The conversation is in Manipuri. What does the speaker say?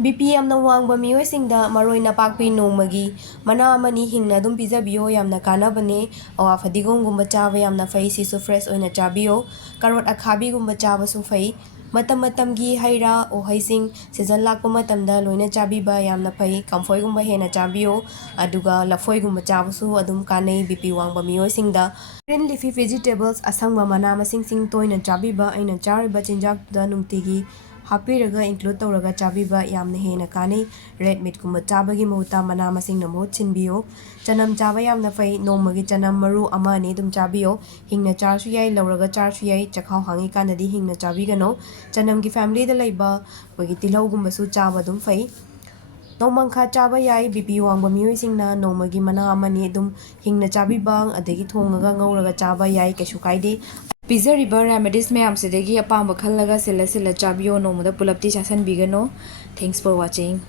BP yamna wangba meeoisingi maroina pakpi nongmagi mana amani hingna dum pijabiyo yamna kanabane awa fadigomgumba chaba yamna fai sisu fresh oina chabiyo karot akhabigumba chabasu fai matamgi haira ohaising season lakpa matamda loina chabiba yamna fai kamfoigumba hena chabiyo aduga lafoigumba chabasu adum kanai BP wangba meeoisingda green leafy vegetables asangba mana masing toina chabiba aina chariba chinjak nungtigi hapiraga include tawraga chabiba yamna hena kanai red meat kumba chabagi mahuta mana masing na mahut sinbiyo chanam chaba yamna fai nongmagi chanam maru ama ani dum chabiyo hingna charsu yai lawraga charsu yai chakhau hangi kanadi hingna chabigano chanam gi family da laiba kogi tilhau gumba su chaba dum fai nongmangkha chaba yai BP wangba meeoisingna nongmagi mana amani dum hingna chabiba adagi thongaga ngauraga chaba yai kaisu kaide Pizariba remedies mayam sidagi apamba khallaga sila chabiyo nomada pulapti chasan bigano. Thanks for watching.